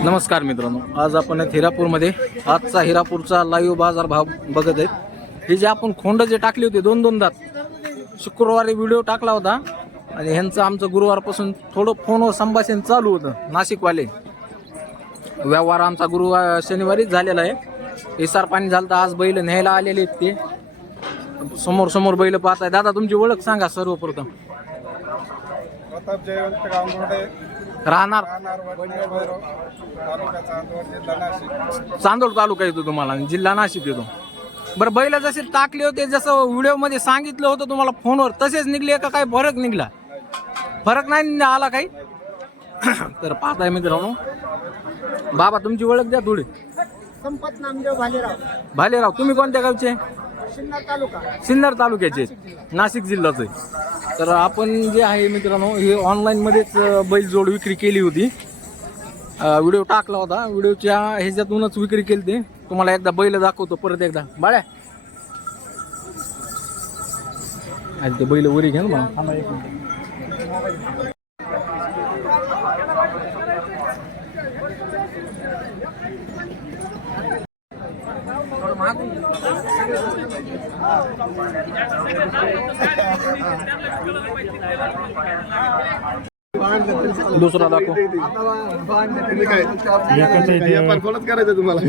नमस्कार मित्रांनो, आज आपण हिरापूरमध्ये आजचा हिरापूरचा लाईव्ह बाजार भाव बघत आहेत. हे जे आपण खोंड जे टाकले होते दोन दात, शुक्रवारी व्हिडिओ टाकला होता आणि ह्यांचं आमचं गुरुवारपासून थोडं फोनवर संभाषण चालू होतं. नाशिकवाले व्यवहार आमचा गुरुवार शनिवारीच झालेला आहे. इसार पाणी झालं तर आज बैल न्यायला आलेले आहेत. ते समोर बैल पाहताय. दादा तुमची ओळख सांगा सर्वप्रथम. प्रताप जयवंत गांगुर्डे, राहणार चांदोड तालुका येतो तुम्हाला, जिल्हा नाशिक येतो. बरं, बैल जसे टाकले होते जसं व्हिडिओ मध्ये सांगितलं होतं तुम्हाला फोनवर, तसेच निघले का काही फरक निघला? फरक नाही आला काही? तर पाहताय मित्रांनो. बाबा तुमची ओळख द्या थोडी. संपत नामदेव भालेराव, तुम्ही कोणत्या गावचे? सिन्नर तालुक्याचे, नाशिक जिल्ह्याचे. तर आपण जे आहे मित्रांनो, हे ऑनलाईन मध्येच बैल जोड विक्री केली होती. व्हिडिओ टाकला होता, व्हिडिओच्या ह्याच्यातूनच विक्री केली. ते तुम्हाला एकदा बैल दाखवतो परत एकदा. बाळ्या ते बैल वरी घ्या ना. दुसरा दाखव. करायचं तुम्हाला.